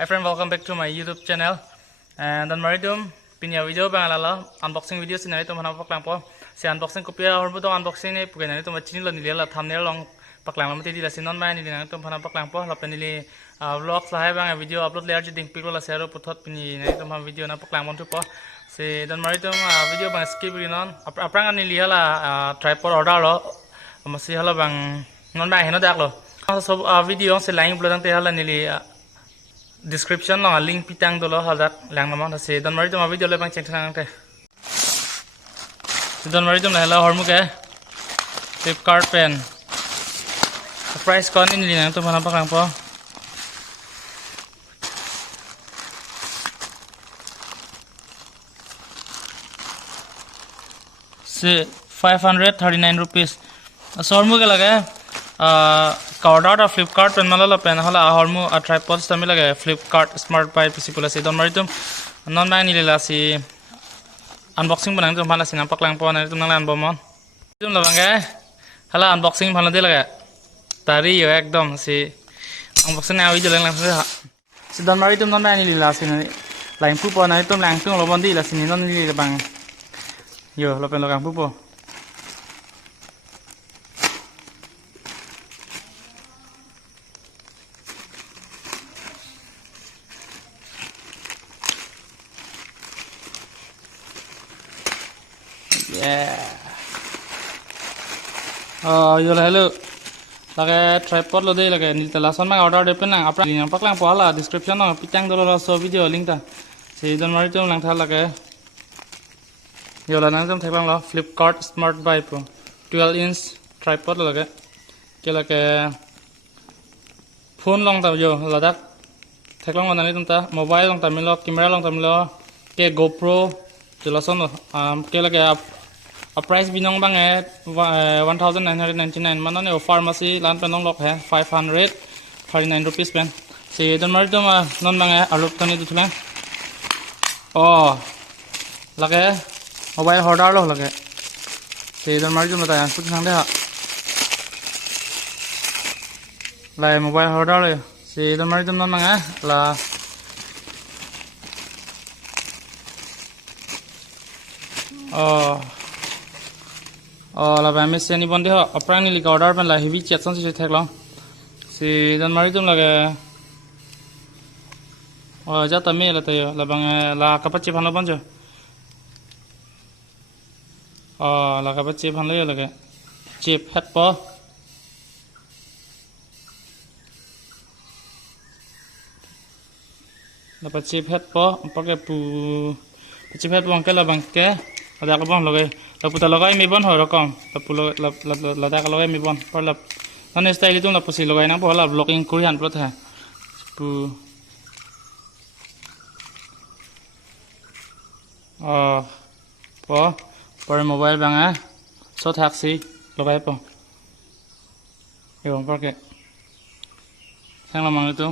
Hi friend, welcome back to my YouTube channel. And dan maridum pinya video bang alala unboxing video sinari tum hana paklang po. Si unboxing kopia horbu tong unboxing ni pukai nani tum chini lo nili la thumbnail long paklang lam tidi la sinon mai nili nani tum hana paklang po. Lapen nili vlogs lah bang video upload layer jadi picture la share puthot pini nani tum hana video na paklang mon tu po. Si dan maridum video bang skip rinon. Aprang nili la tripod order lo. Masih hala bang non bang heno dak lo. So video se lain belakang teh hala nili description long link pitang dolo halat lang namang se don mari to video le bang cheng thang te don mari to la hormu ke Flipkart pen price kon in lina to mana pakang po se 539 rupees so hormu ke lage Cardar Flipkart pen malala pen hala hormu a tripod sami lage Flipkart smart pi pc pula se don mari tum non mai ni lela si unboxing banang tum hala sinam paklang po na tum nang lan bomon tum labang ke hala unboxing bhala de lage tari yo ekdom si unboxing na video lang lang si don mari tum non mai ni lela si lain pu po na tum lang tum lobon di la si non ni lela bang yo lopen lokang pu po yo hello lage tripod lo de lage ni tala son ma order de pen nang apra yang paklang po hala description no pitang dolo so video link ta se don mari tum lang tha lage yo la nang tum theklang lo Flipkart smart buy po 12 inch tripod lage ke lage phone long ta yo ladak theklang ma nani tum ta mobile long ta milo camera long ta milo ke GoPro tala son ke lage price binong bang 1999 manon e pharmacy lan penong lok hai 539 rupees pen si don mari to ma non bang alup tani tu thlang lage mobile order lo lage si don mari to ma ta put thang de ha lai mobile order lo si don mari to non bang la la bami se ni bonde ho aprang ni lika order ban la heavy chat son si thek long si dan mari tum lage ja ta me la te la bang la kapachi phan lo ban jo la kapachi phan lo lage chip hat po la pa chip hat po pake pu chip hat bang ke la bang ke ada ka bang logai la puta logai mi bon ho rokom la pulo la da ka logai mi bon por la nan style tum la pusi logai na bo la blocking kurian pro tha pu po por mobile bang so taxi logai po yo por ke sang la mang tu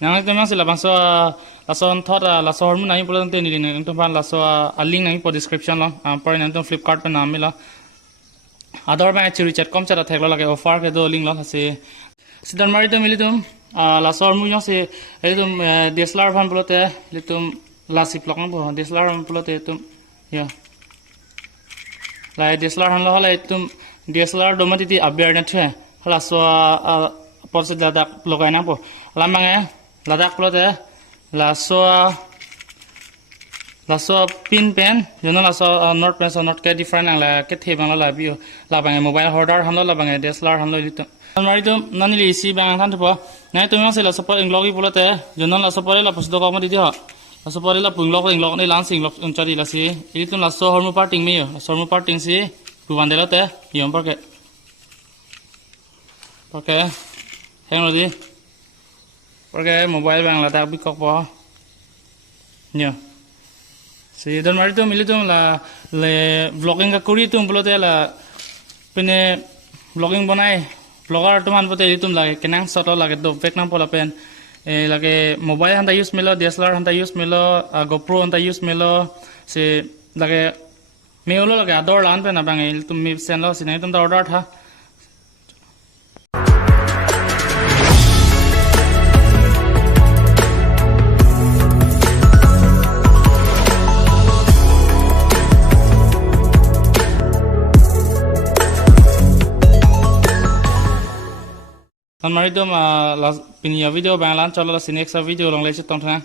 nang itu memang sila bangsa lason thot lason mun nai pulang te ni ni tu ban laso link nai po description lo par nang tu Flipkart pe nam mila ador ba churi chat kom chara theklo lage offer ke do link lo ase sidan mari to mili tum lason mu yo se edum DSLR ban pulote litum lasip lok no bo DSLR ban pulote tum ya la DSLR han lo hala tum DSLR do mati ti update na the hala so por se dada logai na bo lamang ladak pulote laso pin pen jono laso not pen so not ke different la ke the bang la bio la bang mobile order han la bang DSLR han lo litu mari to nani li si bang than po nai to se la support inglogi pulote jono la support la pos do ko ma di ho la support la punglok inglok ni lang sing lok chari la si ili tum la so hormu parting me yo so hormu parting si tu ban de la te yom por ke hang lo di porque mobile bang la tak bikok po nyo si don mari to mili tum la le vlogging ka kuri tum pulote la pene vlogging banai vlogger tuman pote tum la kenang shot la ke do pek nam pola pen la ke mobile handa use melo DSLR handa use melo GoPro handa use melo si la ke meolo la ke ador lan pe na bang tum mi sen lo sinai tum da order tha dan mari dom pinya video bang lan cholo la sinexa video long le chitong thang